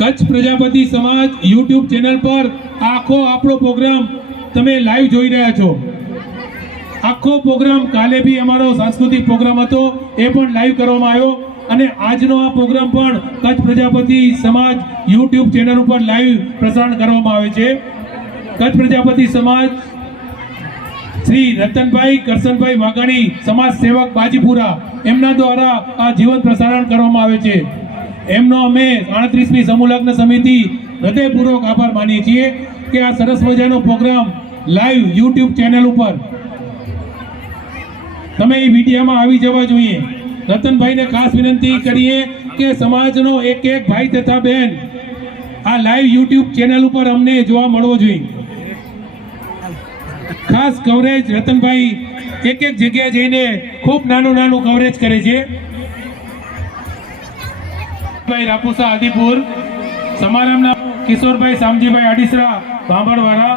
કચ્છ પ્રજાપતિ સમાજ YouTube channel પર આખો આપણો પ્રોગ્રામ તમે લાઈવ જોઈ રહ્યા છો। આખો પ્રોગ્રામ કાલે બી અમારો સાંસ્કૃતિક પ્રોગ્રામ હતો, એ પણ લાઈવ કરવામાં આવ્યો અને આજનો આ પ્રોગ્રામ પણ કચ્છ પ્રજાપતિ સમાજ યુટ્યુબ ચેનલ ઉપર લાઈવ પ્રસારણ કરવામાં આવે છે। કચ્છ પ્રજાપતિ સમાજ શ્રી રતનભાઈ કરશનભાઈ વાઘાણી સમાજ સેવક બાજીપુરા એમના દ્વારા આ જીવંત પ્રસારણ કરવામાં આવે છે। એમનો અમે 38મી સમૂહ લગ્ન સમિતિ હૃદયપૂર્વક આભાર માનીએ છીએ કે આ સરસ મજાનો પ્રોગ્રામ લાઈવ યુટ્યુબ ચેનલ ઉપર તમે એ વિડીયોમાં આવી જવા જોઈએ। રતનભાઈને ખાસ વિનંતી કરીએ કે સમાજનો એક એક ભાઈ તથા બહેન આ લાઈવ યુટ્યુબ ચેનલ ઉપર અમને જોવા મળવો જોઈએ। ખાસ કવરેજ રતનભાઈ એક એક જગ્યાએ જઈને ખૂબ નાનું કવરેજ કરે છે। ભાઈ રાપુસા આદિપુર સમારંભના કિશોરભાઈ શામજીભાઈ આડીસરા ભાંભણવાળા,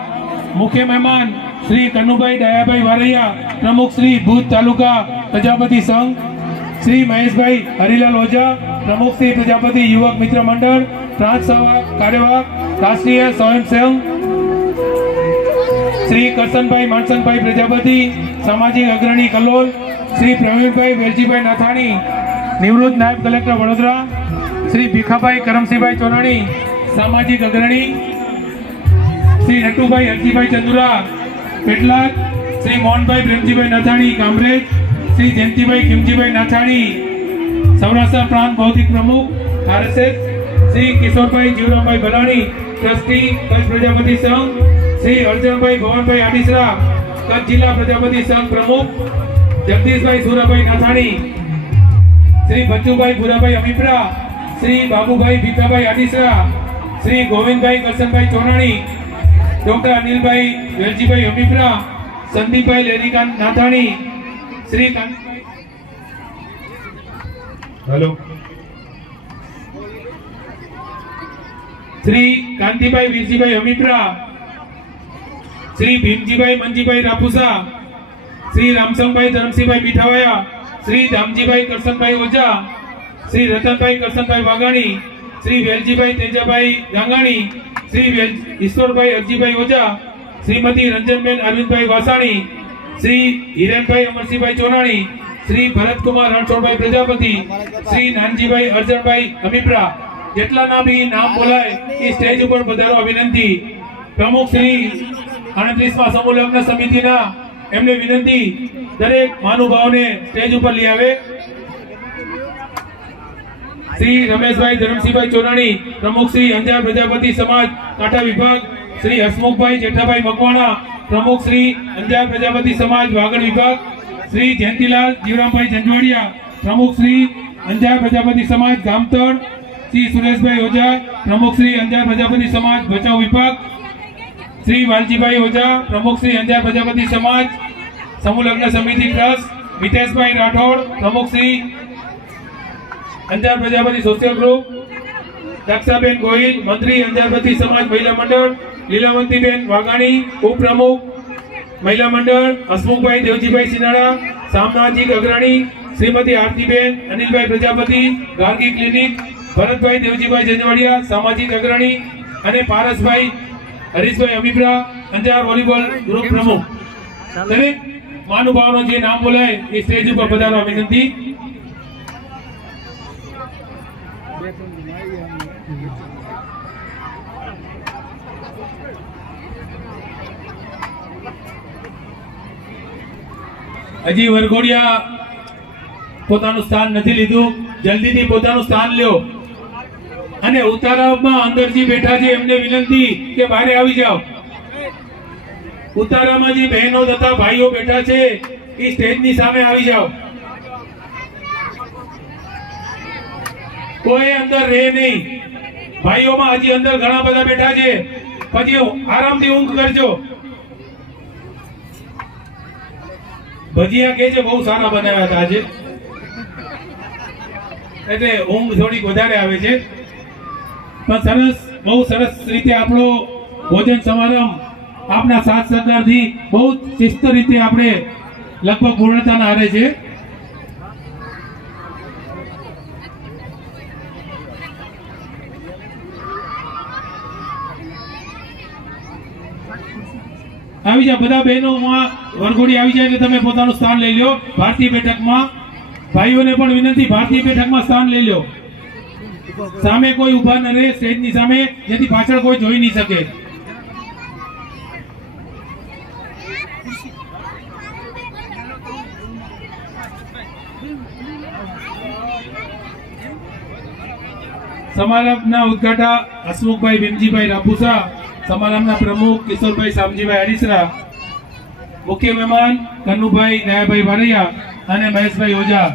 મુખ્ય મહેમાન શ્રી કનુભાઈ દયાભાઈ વારૈયા પ્રમુખ શ્રી ભુજ તાલુકા પ્રજાપતિ સંઘ, શ્રી મહેશભાઈ હરિલાલ ઓઝા પ્રમુખ શ્રી પ્રજાપતિ યુવક મિત્ર મંડળ પ્રાંત કાર્યવાહક રાષ્ટ્રીય સ્વયંસેવક, શ્રી કરશનભાઈ માનસનભાઈ પ્રજાપતિ સામાજિક અગ્રણી કલોલ, શ્રી પ્રવીણભાઈ વેલજીભાઈ નાથાણી નિવૃત્ત નાયબ કલેક્ટર વડોદરા, શ્રી ભીખાભાઈ કરમસિંહભાઈ ચોનાણી સામાજિક અગ્રણી, શ્રી નટુભાઈ હરજીભાઈ ચંદુરા પેટલાદ, શ્રી મોહનભાઈ પ્રેમજીભાઈ નાથાણી કામરેજ, શ્રી જયંતિભાઈ ખીમજીભાઈ નાથાણી સૌરાષ્ટ્ર પ્રાંત ભૌતિક પ્રમુખ આરએસએસ, શ્રી કિશોરભાઈ જીવરામભાઈ ભલાણી ટ્રસ્ટી કચ્છ પ્રજાપતિ સંઘ, શ્રી અર્જનભાઈ ભવનભાઈ આડીસરા કચ્છ જિલ્લા પ્રજાપતિ સંઘ પ્રમુખ, જગદીશભાઈ સુરાભાઈ નાથાણી, શ્રી બચ્ચુભાઈ ભુરાભાઈ અમીપરા, શ્રી બાબુભાઈ ભીખાભાઈ આડીસરા, શ્રી ગોવિંદભાઈ કરશનભાઈ ચોનાણી, ડોક્ટર અનિલભાઈ વેલજીભાઈ અમીપરા, સંદીપભાઈ લેરીકાંત નાથાણી, શ્રી હેલો શ્રી કાંતિભાઈ વીરજીભાઈ અમીપરા, શ્રી ભીમજીભાઈ મંજીભાઈ રાપુસા, શ્રી રામસંગભાઈ ધરમસિંહભાઈ પીઠાવાયા, શ્રી દામજીભાઈ કરશનભાઈ ઓઝા, શ્રી રતનભાઈ કરશનભાઈ વાઘાણી, શ્રી વેલજીભાઈ તેજાભાઈ ગાંગાણી, શ્રી ઈશ્વરભાઈ અરજીભાઈ ઓઝા, શ્રીમતી રંજનબેન અરવિંદભાઈ વાસાણી, શ્રી હિરેનભાઈ અમરસિંહભાઈ ચોનાણી, શ્રી ભરતકુમાર રણછોડભાઈ પ્રજાપતિ, શ્રી નાનજીભાઈ અર્જણભાઈ અમીપરા, જેટલાના બી નામ બોલાય એ સ્ટેજ ઉપર પધારવા વિનંતી। પ્રમુખ શ્રી 38મા સમૂહ લગ્ન સમિતિના એમને વિનંતી દરેક મહાનુભાવોને સ્ટેજ ઉપર લઈ આવે। શ્રી રમેશભાઈ ધરમસિંહભાઈ ચોનાણી પ્રમુખ શ્રી અંજાર પ્રજાપતિ સમાજ કાંઠા વિભાગ, શ્રી હસમુખભાઈ જેઠાભાઈ મકવાણા પ્રમુખ શ્રી અંજાર પ્રજાપતિ સમાજ વાગડ વિભાગ, શ્રી જયંતિલાલ જીવરામભાઈ જંજવાડિયા પ્રમુખ શ્રી અંજાર પ્રજાપતિ સમાજ ગામતળ, શ્રી સુરેશભાઈ ઓઝા પ્રમુખ શ્રી અંજાર પ્રજાપતિ સમાજ ભચાઉ વિભાગ, શ્રી વાલજીભાઈ ઓઝા પ્રમુખ શ્રી અંજાર પ્રજાપતિ સમાજ સમૂહ લગ્ન સમિતિ ટ્રસ્ટ, મિતેશભાઈ રાઠોડ પ્રમુખ શ્રી અંજાર પ્રજાપતિ સોશિયલ ગ્રુપ, દક્ષાબેન ગોહિલ મંત્રી અંજાર પ્રજાપતિ સમાજ મહિલા મંડળ, લીલાવંતીબેન વાઘાણી ઉપપ્રમુખ મહિલા મંડળ, હસમુખભાઈ દેવજીભાઈ સિનાળા સામાજિક અગ્રણી, શ્રીમતી આરતીબેન અનિલભાઈ પ્રજાપતિ ગાર્ગી ક્લિનિક, ભરતભાઈ દેવજીભાઈ જંજવાડિયા સામાજિક અગ્રણી અને પારસભાઈ હરીશભાઈ અમીપરા અંજાર વોલીબોલ ગ્રુપ પ્રમુખ। દરેક મહાનુભાવોનો જે નામ બોલાય એ સ્ટેજ ઉપર પધારવા વિનંતી। હજી વરઘોડિયા પોતાનું સ્થાન નથી લીધું, જલ્દીથી પોતાનું સ્થાન લ્યો અને ઉતારામાં અંદર જે બેઠા છે એમને વિનંતી કે બહાર આવી જાઓ। ઉતારામાં જે બહેનો તથા ભાઈઓ બેઠા છે એ સ્ટેજની સામે આવી જાઓ, કોઈ અંદર રહે નહીં। ભાઈઓમાં હજી અંદર ઘણા બધા બેઠા છે, પછી આરામથી ઊંઘ કરજો। ભજીયા કે છે બહુ સારા બનાવ્યા હતા આજે, એટલે ઊંઘ થોડીક વધારે આવે છે, પણ બહુ સરસ રીતે આપણો ભોજન સમારંભ આપના સાથ સહકારથી બહુ શિસ્ત રીતે આપણે લગભગ પૂર્ણતાના આરે છે। આવી જાય બધા બહેનો વરઘોડી આવી જાય એટલે તમે પોતાનું સ્થાન લઈ લો ભારતીય બેઠકમાં. ભાઈઓને પણ વિનંતી, ભારતીય બેઠકમાં સ્થાન લઈ લો. સામે કોઈ ઊભા ન રહે સ્ટેજની સામે, જેથી પાછળ કોઈ જોઈ નહીં શકે. સમારંભના ઉદ્ઘાટક હસમુખભાઈ ભીમજીભાઈ રાપુસા, સમારંભના પ્રમુખ કિશોરભાઈ શામજીભાઈ હરીસરા, મુખ્ય મહેમાન કન્નુભાઈ દયાભાઈ વારૈયા અને મહેશભાઈ ઓઝા.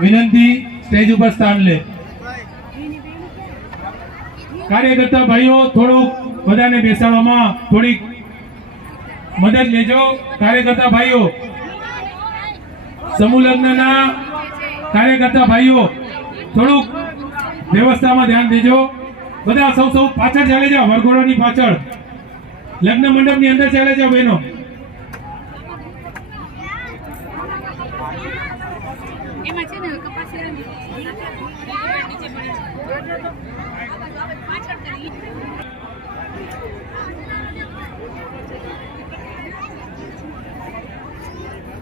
વિનંતી, સ્ટેજ ઉપર સ્થાન લે. કાર્યકર્તા ભાઈઓ થોડુંક બધાને બેસાડવામાં થોડીક મદદ લેજો. કાર્યકર્તા ભાઈઓ, સમૂહ લગ્નના કાર્યકર્તા ભાઈઓ થોડુંક વ્યવસ્થામાં ધ્યાન દેજો. બધા સૌ પાછળ ચાલે જાઓ, વરઘોડાની પાછળ. લગ્ન મંડપની અંદર ચાલે જાઓ બહેનો.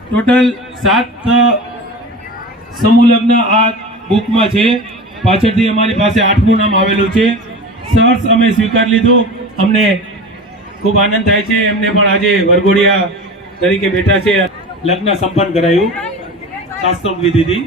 ટોટલ 7 સમૂહ લગ્ન આ બુકમાં છે. પાછળથી અમારી પાસે 8મું નામ આવેલું છે. સર્સ અમે સ્વીકાર લીધું. અમને ખૂબ આનંદ થાય છે. એમને પણ આજે વરઘોડિયા તરીકે બેઠા છે. લગ્ન સંપન્ન કરાયું શાસ્ત્રોક્ત વિધિથી.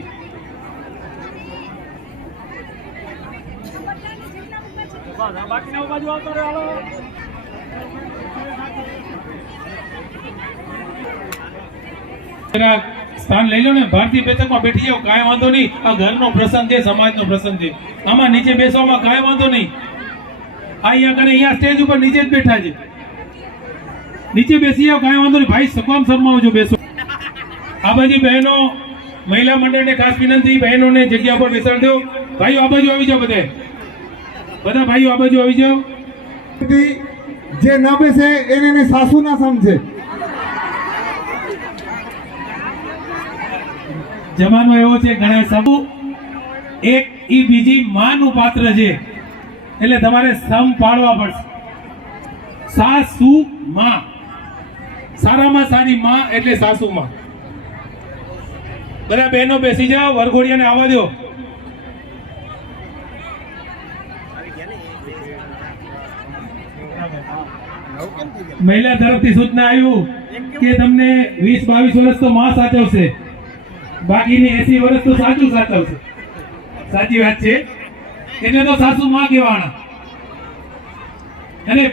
સ્થાન લઈ લો ને, ભારતીય બેઠકમાં બેઠી જાઓ, કાંઈ વાંધો નહીં. આ ઘરનો પ્રસંગ છે, સમાજનો પ્રસંગ છે. આમાં નીચે બેસવામાં કાંઈ વાંધો નહીં. અહીંયા સ્ટેજ ઉપર નીચે જ બેઠા છે, નીચે બેસી જાઓ, કાંઈ વાંધો નહીં. ભાઈ સકવામ શરમાવજો, બેસો. આ બાજુ બહેનો, મહિલા મંડળને ખાસ વિનંતી, બહેનોને જગ્યા પર બેસાડ દો. ભાઈઓ આ બાજુ આવી જાઓ, બધા ભાઈઓ આ બાજુ આવી જાઓ. જે ન બેસે એને સાસુ ના સમજે. જમાનો એવો છે, ઘણા સબુ એક ઈ બીજી માનું પાત્ર છે, એટલે તમારે સમ પાડવા પડશે. સાસુ માં, સારામાં સારી માં એટલે સાસુ માં. બધા બહેનો બેસી જાઓ, વરઘોડિયાને આવવા દો. મહિલા તરફથી સૂચના આવ્યું કે તમને 20-22 વર્ષ તો માં સાચવશે, બાકીની 80 વર્ષ તો સાચું સાચવશે. સાચી વાત છે, એટલે તો સાસુ માં કહેવાના. અને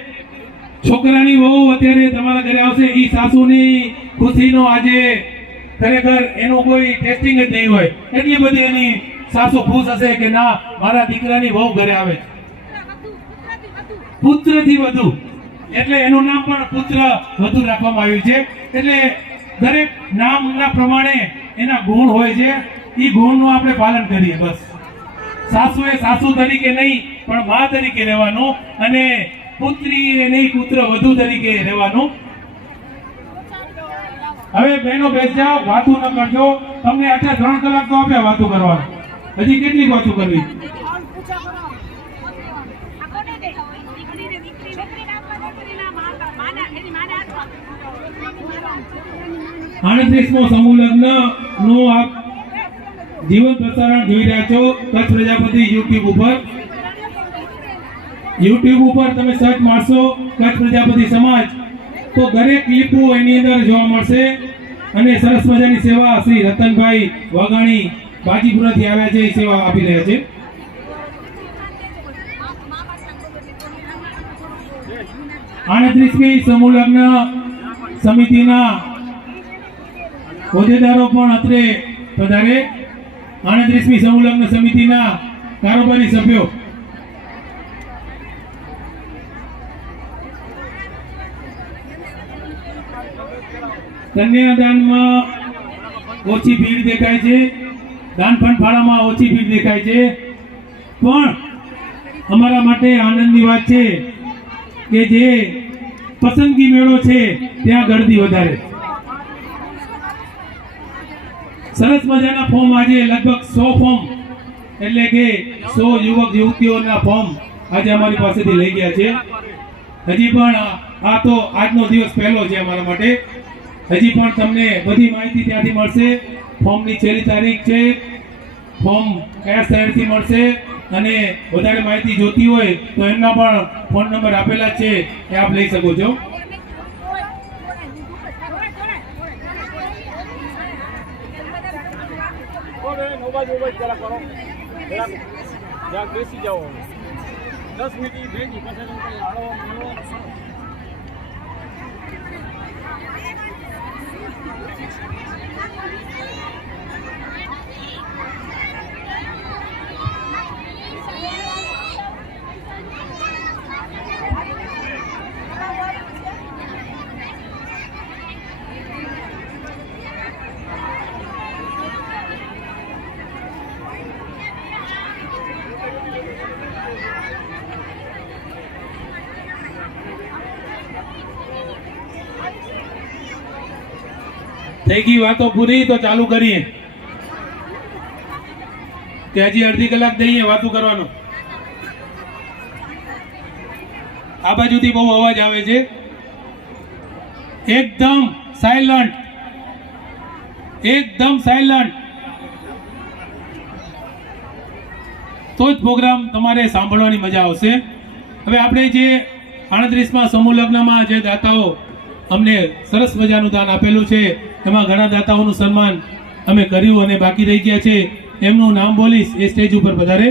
છોકરાની વહુ અત્યારે તમારા ઘરે આવશે, ઈ સાસુની ખુશીનો આજે ખરેખર એનું કોઈ ટેસ્ટિંગ જ નહીં હોય. એટલી બધી એની સાસુ ખુશ હશે કે ના, મારા દીકરાની વહુ ઘરે આવે. પુત્રથી વધુ, એટલે એનું નામ પણ પુત્ર વધુ રાખવામાં આવ્યું છે. એટલે દરેક નામના પ્રમાણે એના ગુણ હોય છે. એ ગુણનું આપણે પાલન કરીએ બસ. સાસુ એ સાસુ તરીકે નહીં પણ મા તરીકે રહેવાનું, અને પુત્રી એ નહીં પુત્ર વધુ તરીકે રહેવાનું. હવે બહેનો બેસ જાઓ, વાતું ન કરજો. તમને અત્યારે 3 કલાક તો આપ્યા વાતું કરવાનું, હજી કેટલી વાતું કરવી? આણત્રીસમો સમૂહ લગ્ન નું આપ જીવન પ્રસારણ જોઈ રહ્યા છો કચ્છ પ્રજાપતિ યુટ્યુબ ઉપર તમે સર્ચ મારશો કચ્છ પ્રજાપતિ સમાજ તો દરેક ક્લિપો એની અંદર જોવા મળશે. અને સરસ મજાની સેવા શ્રી રતનભાઈ વાઘાણી બાજીપુરાથી આવ્યા છે, એ સેવા આપી રહ્યા છે. આણત્રીસમી સમૂહ લગ્ન સમિતિના હોદ્દેદારો પણ અત્રે પધારે. 38મી સમૂહ લગ્ન સમિતિના કારોબારી સભ્યો, કન્યાદાનમાં ઓછી ભીડ દેખાય છે, દાન ફાળામાં ઓછી ભીડ દેખાય છે, પણ અમારા માટે આનંદની વાત છે કે જે પસંદગી મેળો છે ત્યાં ગળદી વધારે. સરસ મજાના ફોર્મ આજે લગભગ 100 ફોર્મ, એટલે કે 100 યુવક યુવતીઓના ફોર્મ આજે અમારી પાસેથી લઈ ગયા છે. હજી પણ આ તો આજનો દિવસ પહેલો છે અમારા માટે. હજી પણ તમને બધી માહિતી ત્યાંથી મળશે. ફોર્મની છેલ્લી તારીખ છે, ફોર્મ કયા શહેરથી મળશે અને વધારે માહિતી જોતી હોય તો એમના પણ ફોન નંબર આપેલા છે, એ આપ લઈ શકો છો. બેસી જાઓ 10 મિનિટ ભેગી પછી થઈ ગઈ વાતો પૂરી તો ચાલુ કરીએ કે હજી અડધી કલાક દઈએ વાતો કરવાનો. આ બાજુથી બહુ અવાજ આવે છે. એકદમ સાયલન્ટ, એકદમ સાયલન્ટ, તો જ પ્રોગ્રામ તમારે સાંભળવાની મજા આવશે. હવે આપણે જે 38માં સમૂહ લગ્નમાં જે દાતાઓ અમને સરસ મજાનું દાન આપેલું છે, એમાં ઘણા દાતાઓનું સન્માન અમે કર્યું અને બાકી રહી ગયા છે. એમનું નામ બોલીશ, એ સ્ટેજ ઉપર પધારે.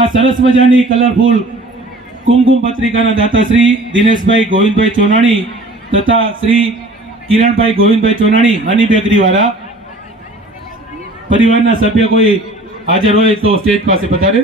આ સરસ મજાની કલરફુલ કુમકુમ પત્રિકાના દાતા શ્રી દિનેશભાઈ ગોવિંદભાઈ ચોનાણી તથા શ્રી કિરણભાઈ ગોવિંદભાઈ ચોનાણી, હની બેકરી વાળા. પરિવારના સભ્ય કોઈ હાજર હોય તો સ્ટેજ પાસે પધારે.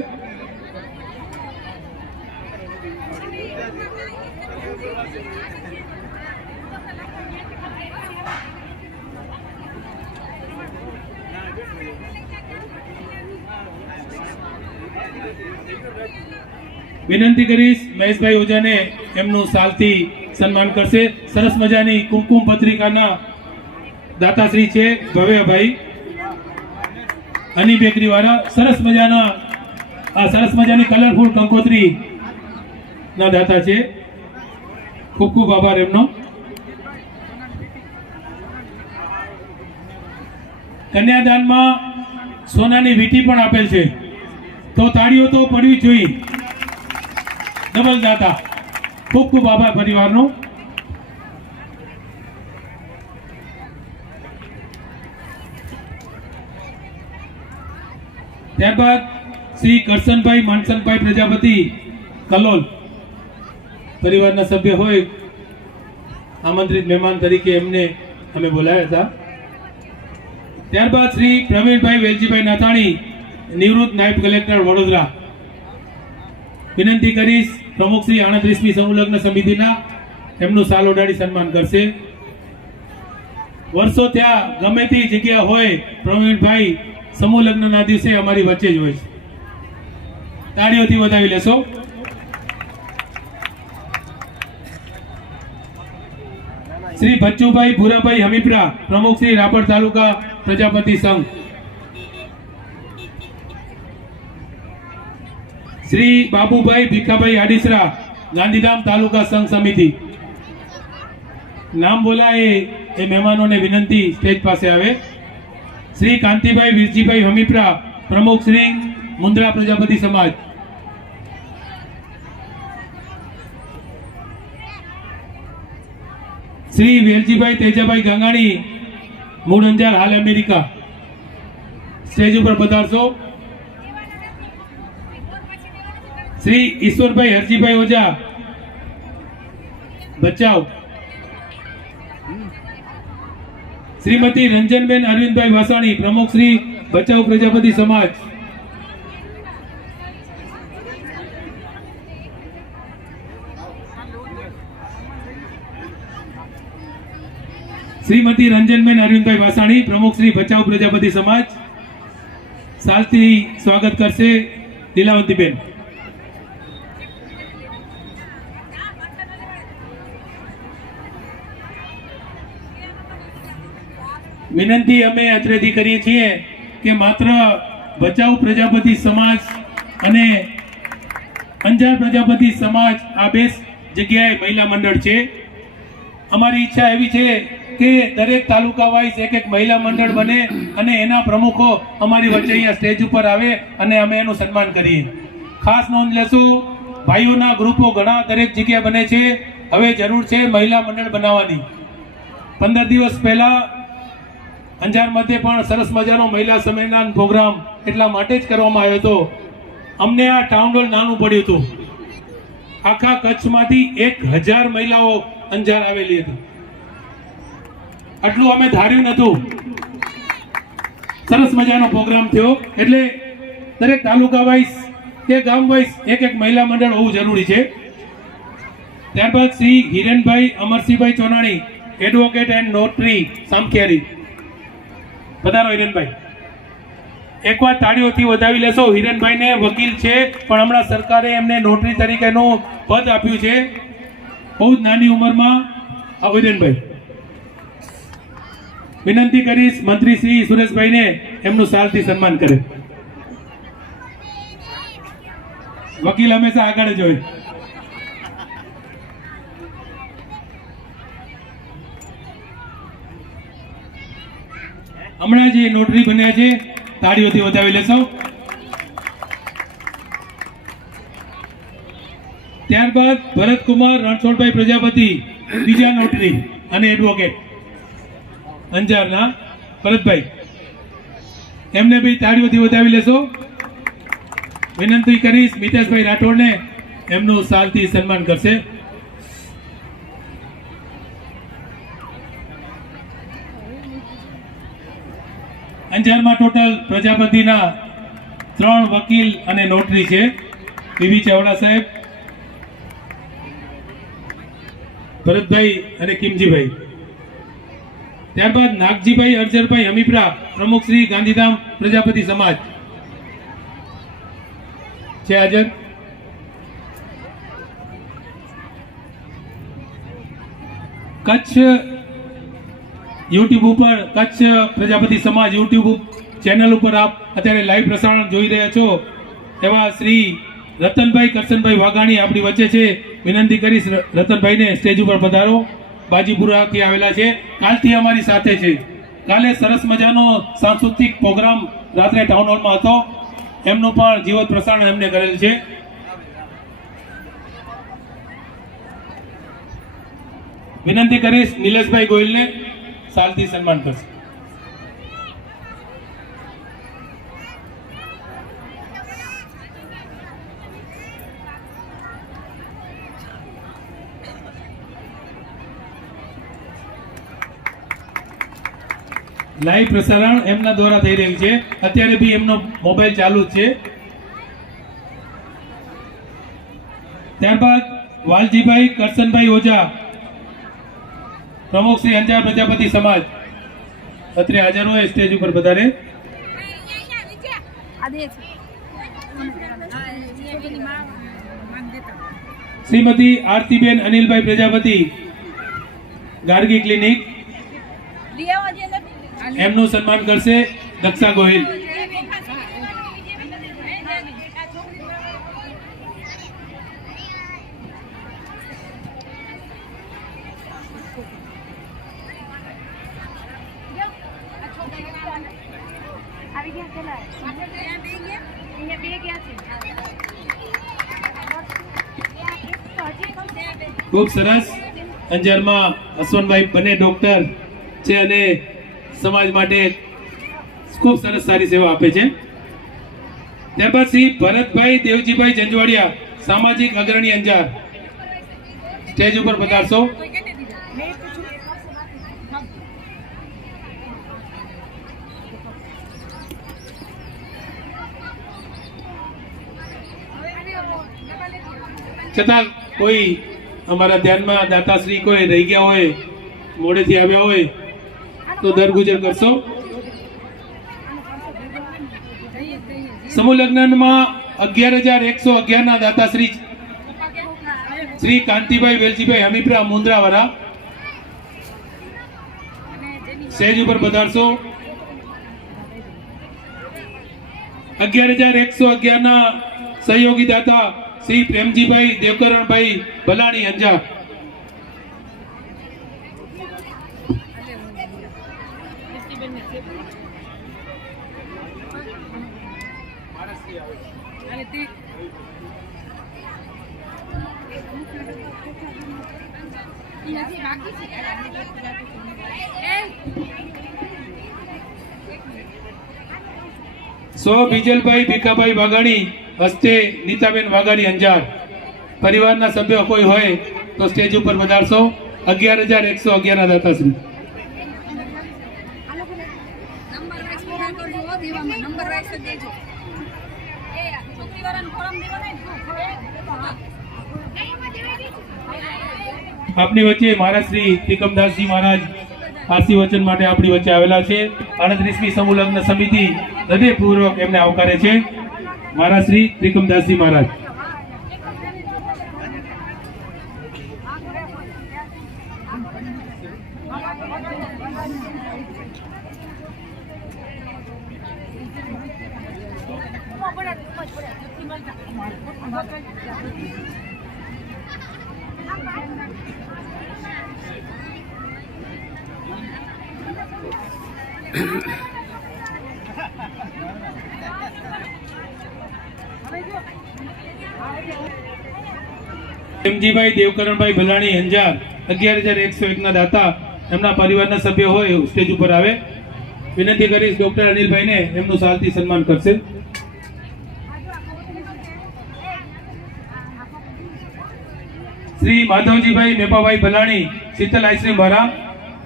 વિનંતી કરીશ મહેશભાઈ ઓજાને એમનું સાલથી સન્માન કરશે. સરસ મજાની કુમકુમ પત્રિકાના દાતાશ્રી છે ભવ્યભાઈ, હની બેકરી વાળા. સરસ મજાની કલરફુલ કંકોત્રી ના દાતા છે. ખૂબ ખૂબ આભાર એમનો. કન્યાદાનમાં સોનાની વીંટી પણ આપેલ છે, તો તાળીઓ તો પડવી જોઈએ. ડબલ દાતા, ખૂબ ખૂબ આભાર પરિવારનો. ત્યારબાદ શ્રી કરશનભાઈ માનસનભાઈ પ્રજાપતિ કલોલ, પરિવારના સભ્ય હોય, આમંત્રિત મહેમાન તરીકે એમને અમે બોલાવ્યા હતા. ત્યારબાદ શ્રી પ્રવીણભાઈ વેલજીભાઈ નાથાણી, નિવૃત્ત નાયબ કલેક્ટર વડોદરા. વિનંતી કરીશ પ્રમુખ શ્રી 38મી સમૂહ લગ્ન સમિતિના એમનું સાલ ઓઢાડી સન્માન કરશે. વર્ષો ત્યાં ગમે તે જગ્યા હોય, પ્રવીણભાઈ સમૂહ લગ્નના દિવસે અમારી વચ્ચે જ હોય છે. તાળીઓથી વધાવી લેશો. શ્રી બચ્ચુભાઈ ભૂરાભાઈ હમીપરા, પ્રમુખ શ્રી રાપર તાલુકા પ્રજાપતિ સંઘ. શ્રી બાબુભાઈ ભીખાભાઈ આડીસરા, ગાંધીધામ તાલુકા સંઘ સમિતિ. નામ બોલાય એ મહેમાનોને વિનંતી સ્ટેજ પાસે આવે. શ્રી કાંતિભાઈ વીરજીભાઈ હમીપરા, પ્રમુખ શ્રી મુંદ્રા પ્રજાપતિ સમાજ. શ્રી વેલજીભાઈ તેજાભાઈ ગાંગાણી, મૂળ અંજાર, હાલ અમેરિકા. સ્ટેજ ઉપર પધારશો. શ્રી ઈશ્વરભાઈ હરજીભાઈ ઓઝા, બચાવ. શ્રીમતી રંજનબેન અરવિંદભાઈ વાસાણી, પ્રમુખ શ્રી બચાવ પ્રજાપતિ સમાજ. શ્રીમતી રંજનબેન અરવિંદભાઈ વાસાણી, પ્રમુખ શ્રી બચાવ પ્રજાપતિ સમાજ. સાલથી સ્વાગત કરશે લીલાવંતીબેન. વિનંતી અમે અત્રેથી કરીએ છીએ કે માત્ર બચાવ પ્રજાપતિ સમાજ અને અંજાર પ્રજાપતિ સમાજ આ બે જગ્યાએ મહિલા મંડળ છે. અમારી ઈચ્છા એવી છે કે દરેક તાલુકા વાઇઝ એક મહિલા મંડળ બને અને એના પ્રમુખો અમારી વચ્ચે અહીંયા સ્ટેજ ઉપર આવે અને અમે એનું સન્માન કરીએ. ખાસ નોંધ લેશું, ભાઈઓના ગ્રુપો ઘણા દરેક જગ્યાએ બને છે. હવે જરૂર છે મહિલા મંડળ બનાવવાની. 15 દિવસ પહેલા અંજાર મધ્યે પણ સરસ મજાનો મહિલા સંમેલન પ્રોગ્રામ એટલા માટે જ કરવામાં આવ્યો હતો. અમને આ ટાઉન હોલ નાનું પડ્યું હતું. આખા કચ્છમાંથી 1000 મહિલાઓ અંજાર આવેલી હતી. આટલું અમે ધાર્યું નહોતું. સરસ મજાનો પ્રોગ્રામ થયો. એટલે દરેક તાલુકા વાઇઝ કે ગામ વાઇઝ એક મહિલા મંડળ હોવું જરૂરી છે. ત્યારબાદ Shri Hirenbhai Amarsinhbhai Chonani, advocate and notary, Samkhiyari. પધારો હિરેનભાઈ. એકવાર તાળીઓથી વધાવી લેશો. હિરેનભાઈને વકીલ છે પણ હમણાં સરકારે એમને નોટરી તરીકેનું પદ આપ્યું છે. બહુ જ નાની ઉંમરમાં. આવો હિરેનભાઈ. વિનંતી કરીશ મંત્રી શ્રી સુરેશભાઈને એમનું શાલથી સન્માન કરે. વકીલ હંમેશા આગળ જ હોય. હમણાં જે નોટરી બન્યા છે તાળીઓથી વધાવી લેશો. ત્યારબાદ ભરતકુમાર રણછોડભાઈ પ્રજાપતિ, બીજા નોટરી અને એડવોકેટ અંજારના ભરતભાઈ, એમને બી તાળીઓથી વધાવી લેશો. વિનંતી કરીશ મિતેશભાઈ રાઠોડને એમનું શાલથી સન્માન કરશે. અંજારમાં ટોટલ પ્રજાપતિના 3 વકીલ અને નોટરી છે. બીબી ચાવડા સાહેબ, ભરતભાઈ અને કિમજીભાઈ. ત્યારબાદ નાગજીભાઈ અરજરભાઈ હમીપરા, પ્રમુખ શ્રી ગાંધીધામ પ્રજાપતિ સમાજ છે હાજર. કચ્છ યુટ્યુબ ઉપર, કચ્છ પ્રજાપતિ સમાજ યુટ્યુબ ચેનલ ઉપર આપ અત્યારે લાઈવ પ્રસારણ જોઈ રહ્યા છો એવા શ્રી રતનભાઈ કરશનભાઈ વાઘાણી આપણી વચ્ચે છે. વિનંતી કરીશ રતનભાઈને સ્ટેજ ઉપર પધારો. બાજીપુરાથી આવેલા છે. કાલથી અમારી સાથે છે. કાલે સરસ મજાનો સાંસ્કૃતિક પ્રોગ્રામ રાત્રે ટાઉન હોલમાં હતો. એમનું પણ જીવંત પ્રસારણ એમને કરેલ છે. વિનંતી કરીશ નિલેશભાઈ ગોયલને શાલથી સન્માન કરશે. લાઈવ પ્રસારણ એમના દ્વારા થઈ રહ્યું છે. અત્યારે બી એમનો મોબાઈલ ચાલુ જ છે. ત્યારબાદ વાલજીભાઈ કરશનભાઈ ઓઝા, પ્રમુખ શ્રી અંજાર પ્રજાપતિ સમાજ અત્રે હાજર હોય સ્ટેજ ઉપર પધારે. શ્રીમતી આરતીબેન અનિલભાઈ પ્રજાપતિ, ગાર્ગી ક્લિનિક, એમનું સન્માન કરશે દક્ષા ગોહિલ. ખૂબ સરસ. અંજારમાં અશ્વનભાઈ બંને ડોક્ટર છે અને સમાજ માટે ખૂબ સરસ સારી સેવા આપે છે. ત્યારબાદ શ્રી ભરતભાઈ દેવજીભાઈ જંજવાડિયા, સામાજિક અગ્રણી અંજાર, સ્ટેજ ઉપર પધારશો. છતાં કોઈ અમારા ધ્યાનમાં દાતાશ્રી કોઈ રહી ગયા હોય, મોડેથી આવ્યા હોય તો દરગુજર કરશો. સમૂહ લગ્નમાં 11,111 ના દાતાશ્રી શ્રી કાંતિભાઈ વેલજીભાઈ હમીપરા મુંદ્રાવાળા, સ્ટેજ ઉપર પધારશો. 11,111 ના સહયોગી દાતા શ્રી પ્રેમજીભાઈ દેવકરણભાઈ ભલાણી અંજાર. સો બીજલભાઈ ભીખાભાઈ વાઘાણી હસ્તે નીતાબેન વાઘાણી અંજાર. પરિવારના સભ્યો કોઈ હોય તો સ્ટેજ ઉપર વધારશો. 11,111 ના દાતાશ્રી. નંબર વાઇઝ પૂરા કરજો હો દેવામાં નંબર વાઇઝ જ દેજો એ છોકરીવાળાને ફોરમ દેવાના આપની વચ્ચે મહારાજ શ્રી ત્રિકમદાસજી મહારાજ આશીર્વચન માટે આપણી વચ્ચે આવેલા છે. 38મી સમૂહ લગ્ન સમિતિ હૃદયપૂર્વક એમને આવકારે છે. મહારાજ શ્રી ત્રિકમદાસજી મહારાજ. પ્રેમજીભાઈ દેવકરણભાઈ ભલાણી અંજાર 11,101 ના દાતા. એમના પરિવારના સભ્યો હોય સ્ટેજ ઉપર આવે. વિનંતી કરીશ ડોક્ટર અનિલભાઈને એમનું સાલથી સન્માન કરશે. શ્રી માધવજીભાઈ મેપાભાઈ ભલાણી શીતલ આઈસ્ક્રીમ વાળા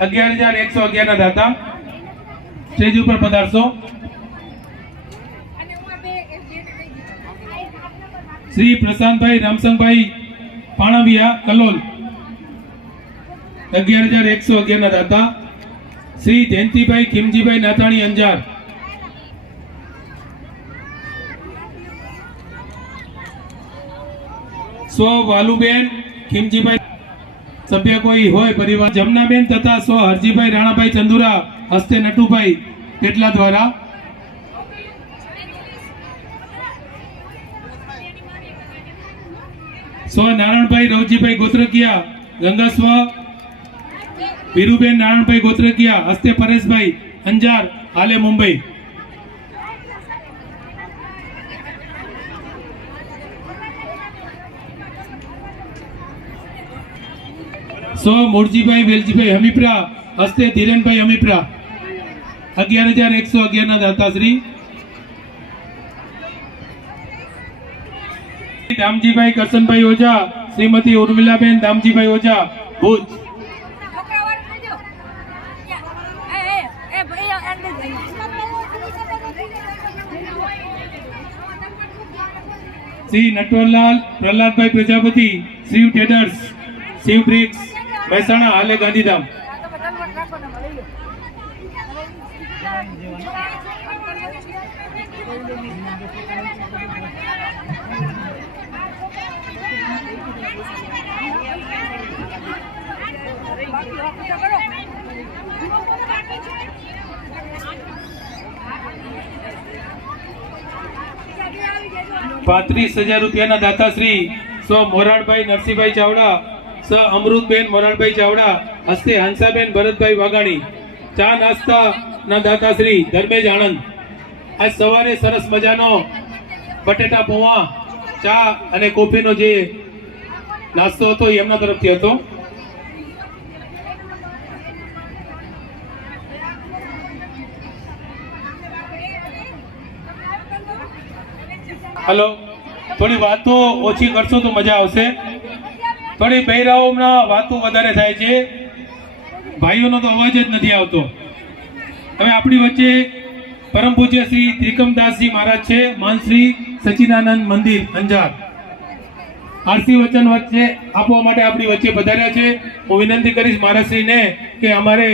11,111 ના દાતા. સ્ટેજ ઉપર પધારશો. શ્રી પ્રશાંતભાઈ રામસંગભાઈ પાણવિયા કલોલ 11,111 ના દાતા. શ્રી જયંતિભાઈ ખીમજીભાઈ નાથાણી અંજાર. સ્વ વાલુબેન ખીમજીભાઈ સભ્ય કોઈ હોય પરિવાર. જમનાબેન તથા સ્વ હરજીભાઈ રાણાભાઈ ચંદુરા હસ્તે નટુભાઈ કેટલા દ્વારા. સ્વ નારાયણભાઈ રવજીભાઈ ગોત્રકિયા ગંગા સ્વ વીરુબેન નારાયણભાઈ ગોત્રકિયા હસ્તે પરેશભાઈ અંજાર હાલે મુંબઈ. સ્વ મૂળજીભાઈ વેલજીભાઈ હમીપરા હસ્તે ધીરેનભાઈ હમીપરા 11,111 ના દાતાશ્રી. દામજીભાઈ કરશનભાઈ ઓઝા શ્રીમતી ઉર્મિલાબેન દામજીભાઈ ઓઝા ભુજ. શ્રી નટવરલાલ પ્રહલાદભાઈ પ્રજાપતિ શિવ ટ્રેડર્સ શિવ બ્રિક્સ મહેસાણા હાલે ગાંધીધામ. ₹35,000 દાતાશ્રી સ્વ મોરારભાઈ નરસિંહભાઈ ચાવડા સ અમૃતબેન મોરારભાઈ ચાવડા હસ્તે હંસાબેન ભરતભાઈ વાઘાણી. ચા નાસ્તા ના દાતાશ્રી ધર્મેજ આણંદ. આજ સવારે સરસ મજાનો બટેટા પૌવા ચા અને કોફીનો જે નાસ્તો હતો એ એમના તરફથી હતો. હલો, થોડી વાતો ઓછી કરશો તો મજા આવશે. થોડી બહેરાઓના વાતો વધારે થાય છે, ભાઈઓનો તો અવાજ જ નથી આવતો. હવે આપણી વચ્ચે પરમ પૂજ્ય શ્રી ત્રિકમદાસજી મહારાજ છે, મહંત શ્રી સચ્ચિદાનંદ મંદિર અંજાર. આરસી વચન વચ્ચે આપવા માટે આપણી વચ્ચે પધાર્યા છે. હું વિનંતી કરીશ મહારાજશ્રીને કે અમારે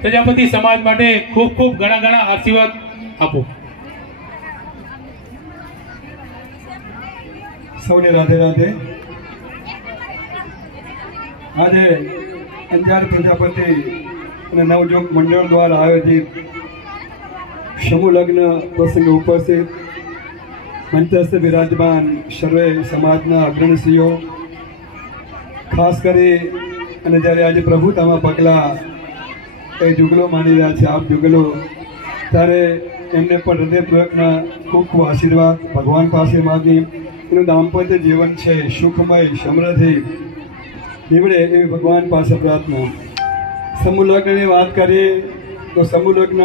પ્રજાપતિ સમાજ માટે ખૂબ ખૂબ ઘણા ઘણા આશીર્વાદ આપો. સૌને રાધે રાધે. આજે અંજાર પ્રજાપતિ અને નવજોગ મંડળ દ્વારા આયોજિત સમૂહ લગ્ન પ્રસંગે ઉપસ્થિત મંચસ્થ બિરાજમાન સર્વે સમાજના અગ્રણીશ્રીઓ, ખાસ કરી અને જ્યારે આજે પ્રભુતામાં પગલાં એ જુગલો માની રહ્યા છે, આપ જુગલો, ત્યારે એમને પણ હૃદયપૂર્વકના ખૂબ ખૂબ આશીર્વાદ ભગવાન પાસે માગી એનું દાંપત્ય જીવન છે સુખમય સમૃદ્ધિ નીવડે એવી ભગવાન પાસે પ્રાર્થના. સમૂહ લગ્નની વાત કરીએ તો સમૂહ લગ્ન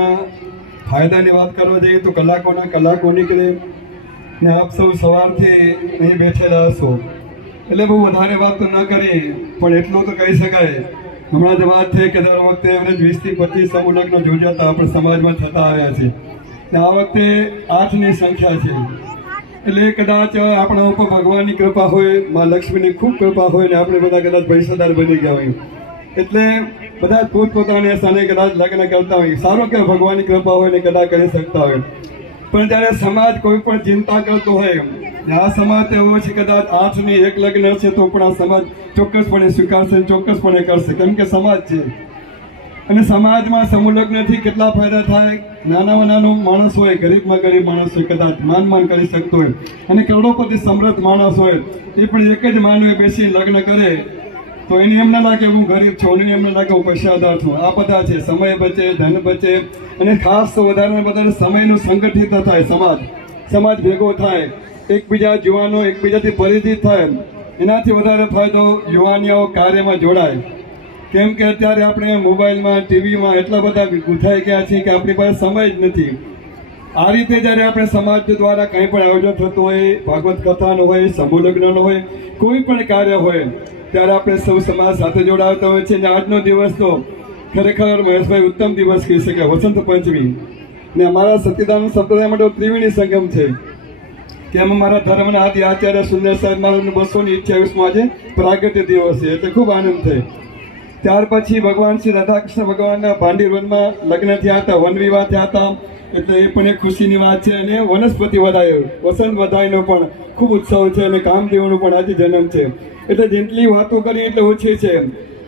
ફાયદાની વાત કરવા જઈએ તો કલાકોના કલાકો નીકળે ને આપ સૌ સવારથી અહીં બેઠેલા હશો એટલે બહુ વધારે વાત તો ન કરીએ, પણ એટલું તો કહી શકાય. હમણાં જ વાત થઈ કે દર વખતે એવરેજ 20 થી 25 સમૂહ લગ્ન યોજાતા આપણા સમાજમાં થતા આવ્યા છે ને આ વખતે 8ની સંખ્યા છે. એટલે કદાચ આપણા ઉપર ભગવાનની કૃપા હોય, મા લક્ષ્મીની ખૂબ કૃપા હોય ને આપણે બધા કદાચ પૈસાદાર બની ગયા હોય એટલે બધા પોતપોતાની સ્થાને કદાચ લગ્ન કરતા હોય. સારું કે ભગવાનની કૃપા હોય ને કદાચ કરી શકતા હોય, પણ જ્યારે સમાજ કોઈ પણ ચિંતા કરતો હોય, આ સમાજ એવો છે કદાચ 8ની 1 લગ્ન હશે તો પણ આ સમાજ ચોક્કસપણે સ્વીકારશે, ચોક્કસપણે કરશે, કેમ કે સમાજ છે. અને સમાજમાં સમૂહ લગ્નથી કેટલા ફાયદા થાય. નાનામાં નાનો માણસ હોય, ગરીબમાં ગરીબ માણસ હોય, કદાચ માન કરી શકતો હોય અને કરોડોપતિ સમૃદ્ધ માણસ હોય, એ પણ એક જ માનવે બેસી લગ્ન કરે તો એને એમ ના લાગે હું ગરીબ છું, એને એમ ના લાગે હું પૈસાદાર છું. આ બધા છે, સમય બચે, ધન બચે અને ખાસ તો વધારે વધારે સમયનું સંગઠિત થાય, સમાજ ભેગો થાય, એકબીજા યુવાનો એકબીજાથી પરિચિત થાય. એનાથી વધારે ફાયદો યુવાનીઓ કાર્યમાં જોડાય, કેમ કે અત્યારે આપણે મોબાઈલમાં ટીવીમાં એટલા બધા ગૂંથાઈ ગયા છીએ કે આપણી પાસે સમય જ નથી. આ રીતે જ્યારે આપણે સમાજ દ્વારા કંઈ પણ આયોજન થતું હોય, ભાગવત કથાનો હોય, સમૂહ લગ્નનો હોય, કોઈ પણ કાર્ય હોય ત્યારે આપણે સૌ સમાજ સાથે જોડાવતા હોય છે. અને આજનો દિવસ તો ખરેખર મહેશભાઈ ઉત્તમ દિવસ કહી શકાય, વસંત પંચમી. ને અમારા સતીદાન સંપ્રદાય માટે ત્રિવેણી સંગમ છે કે એમાં મારા ધર્મના આદિ આચાર્ય સુંદર સાહેબ મહારાજનું 228માં આજે પ્રાગટ્ય દિવસ છે એટલે ખૂબ આનંદ થાય. ત્યાર પછી ભગવાન શ્રી રાધાકૃષ્ણ ભગવાનના ભાંડી વનમાં લગ્ન થયા હતા, વન વિવાહ થયા હતા, એટલે એ પણ એક ખુશીની વાત છે. અને વનસ્પતિ વધાયો, વસંત વધાઈનો પણ ખૂબ ઉત્સવ છે અને કામદેવનો પણ આજે જન્મ છે. એટલે જેટલી વાતો કરી એટલે ઓછી છે,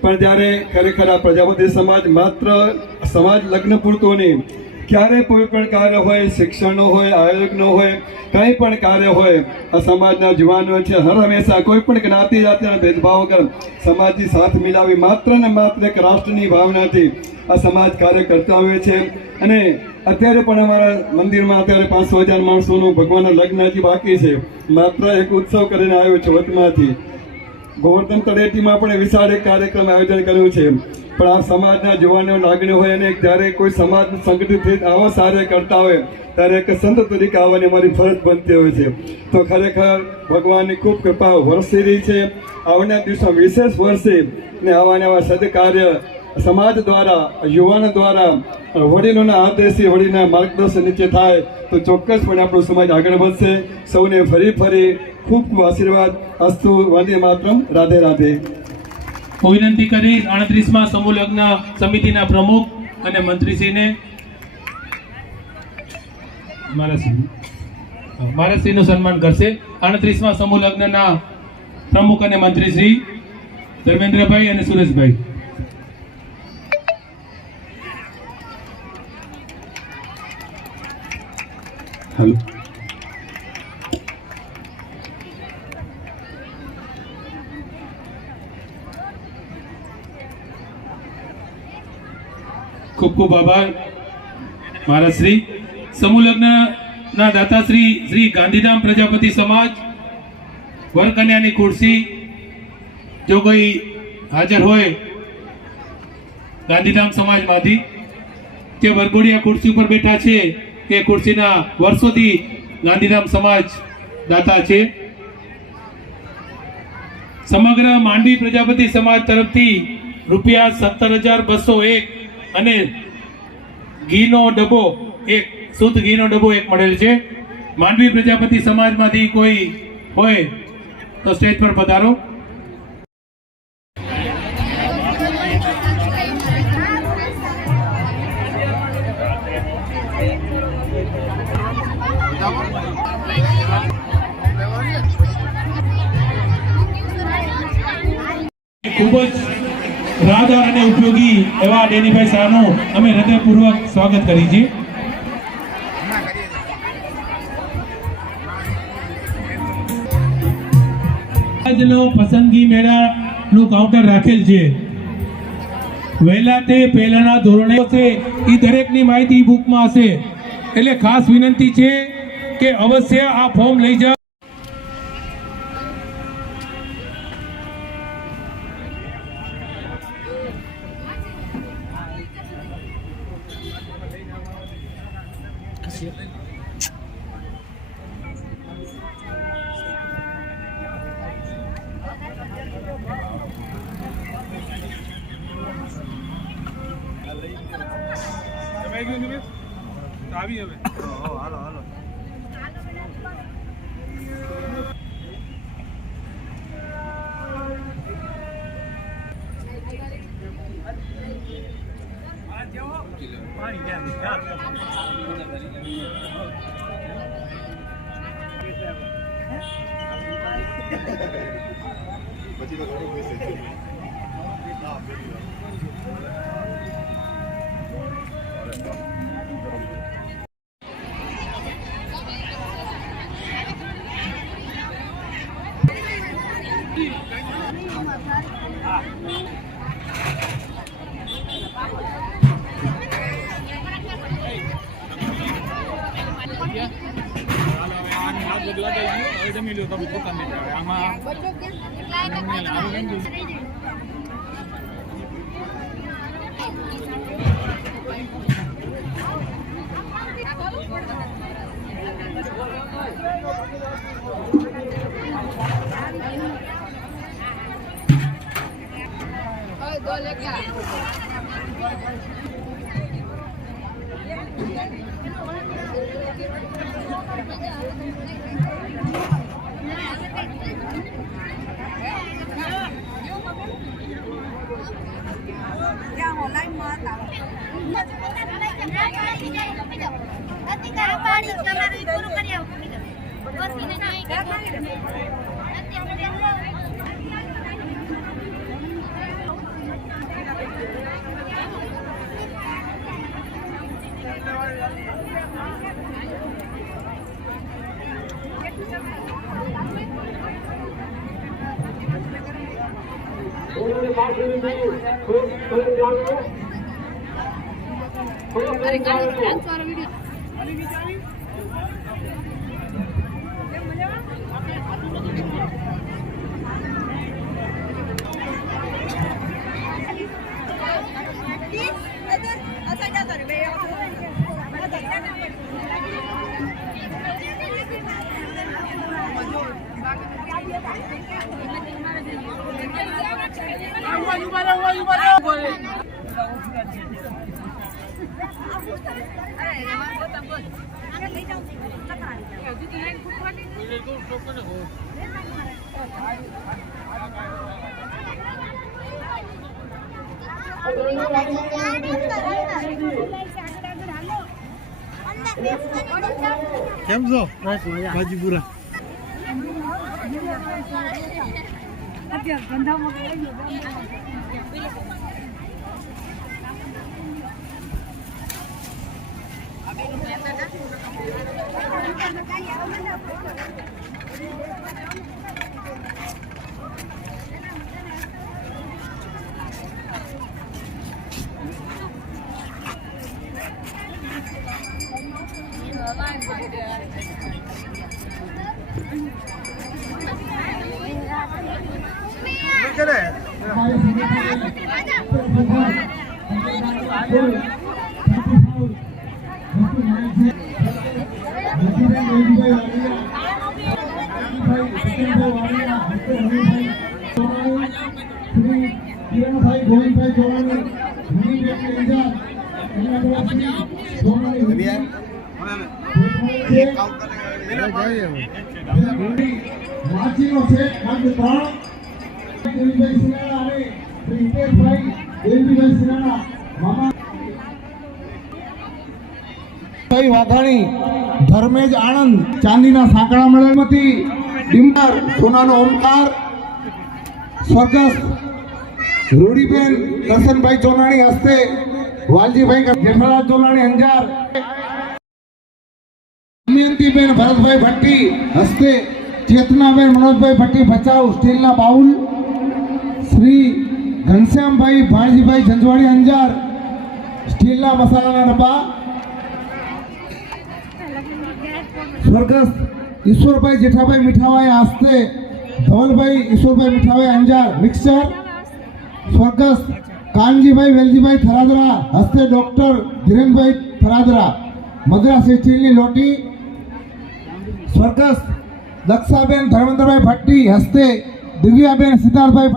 પણ જ્યારે ખરેખર આ પ્રજાપતિ સમાજ માત્ર સમાજ લગ્ન પૂરતો નહીં, ક્યારે કોઈ પણ કાર્ય હોય, શિક્ષણનો હોય, આયોજકનો હોય, કંઈ પણ કાર્ય હોય, આ સમાજના જુવાનો છે હર હંમેશા કોઈ પણ જ્ઞાતિ જાતિના ભેદભાવ વગર સમાજથી સાથ મિલાવી માત્ર ને માત્ર એક રાષ્ટ્રની ભાવનાથી આ સમાજ કાર્ય કરતા હોય છે. અને અત્યારે પણ અમારા મંદિરમાં અત્યારે 500,000 માણસોનું ભગવાનના લગ્ન હજી બાકી છે. માત્ર એક ઉત્સવ કરીને આવ્યો છું વતમાંથી. ગોવર્ધન તળેટીમાં પણ વિશાળ એક કાર્યક્રમ આયોજન કર્યું છે. પણ આ સમાજના જુવાનો લાગણી હોય અને જ્યારે કોઈ સમાજ સંગઠિત થઈ આવા કાર્ય કરતા હોય ત્યારે એક સંત તરીકે આવવાની અમારી ફરજ બનતી હોય છે. તો ખરેખર ભગવાનની ખૂબ કૃપા વરસી રહી છે. આવનાર દિવસમાં વિશેષ વર્ષે ને આવા સદકાર્ય સમાજ દ્વારા, યુવાનો દ્વારા, વડીલોના આદેશથી, વડીલોના માર્ગદર્શન નીચે થાય તો ચોક્કસપણે આપણો સમાજ આગળ વધશે. સૌને ફરી ખૂબ ખૂબ આશીર્વાદ. અસ્તુ. વંદે માતરમ. રાધે રાધે. હું વિનંતી કરીશ 38માં સમૂહ લગ્ન સમિતિના પ્રમુખ અને મંત્રીશ્રીને મહારાજશ્રીનું સન્માન કરશે. 38માં સમૂહ લગ્નના પ્રમુખ અને મંત્રીશ્રી ધર્મેન્દ્રભાઈ અને સુરેશભાઈ. હેલો. ખૂબ ખૂબ આભાર મહારાજશ્રી. સમૂહ લગ્નના દાતાશ્રી શ્રી ગાંધીધામ પ્રજાપતિ સમાજ વરકન્યાની ખુરશી, જો કોઈ હાજર હોય ગાંધીધામ સમાજમાંથી, જે વરઘોડિયા ખુરશી ઉપર બેઠા છે એ ખુરશીના વર્ષોથી ગાંધીધામ સમાજ દાતા છે. સમગ્ર માંડવી પ્રજાપતિ સમાજ તરફથી રૂપિયા 17,201 અને ઘીનો ડબ્બો એક, શુદ્ધ ઘીનો ડબ્બો એક મળેલ છે. માંડવી પ્રજાપતિ સમાજમાંથી કોઈ હોય તો સ્ટેજ પર પધારો. ખૂબ જ રાહદાર અને ઉપયોગી એવા ડેનીભાઈ શાહનું અમે હૃદયપૂર્વક સ્વાગત કરીએ છીએ. આજનો પસંદગી મેળાનું કાઉન્ટર રાખેલ છે. વહેલા તે પહેલાના ધોરણે છે એ દરેકની માહિતી બુકમાં હશે, એટલે ખાસ વિનંતી છે કે અવશ્ય આ ફોર્મ લઈ જાઓ. કેમ છો? બાજીપુરા વાઘાણી, ધર્મેશ આણંદ, ચાંદીના સાંકળા મેળવતી ડિમ્બર, સોનાનો ઓમકાર, સ્વર્ગસ્થ રૂડીબેન કરશનભાઈ ચોનાણી હસ્તે, વાલજીભાઈ જેઠાલાલ ચોનાણી અંજાર, દમયંતીબેન ભરતભાઈ ભટ્ટી હસ્તે ચેતનાબેન મનોજભાઈ ભટ્ટી ભચાઉ સ્ટીલના બાઉલ, શ્રી ઘનશ્યામભાઈ ભાણજીભાઈ જંજવાડી અંજાર સ્ટીલના મસાલાના ડબ્બા, સ્વર્ગસ્થ ઈશ્વરભાઈ જેઠાભાઈ મીઠાભાઈ આસ્તે ધવલભાઈ ઈશ્વરભાઈ મીઠાભાઈ અંજાર મિક્સર, સ્વર્ગસ્થ કાનજીભાઈ વેલજીભાઈ થરાદરા હસ્તે ડોક્ટર ધીરેનભાઈ થરાદરા મદ્રાસ સ્ટીલની લોટી, સ્વર્ગસ્થ દક્ષાબેન ધર્મેન્દ્રભાઈ ભટ્ટી હસ્તે દિવ્યાબેન સિદ્ધાર્થભાઈ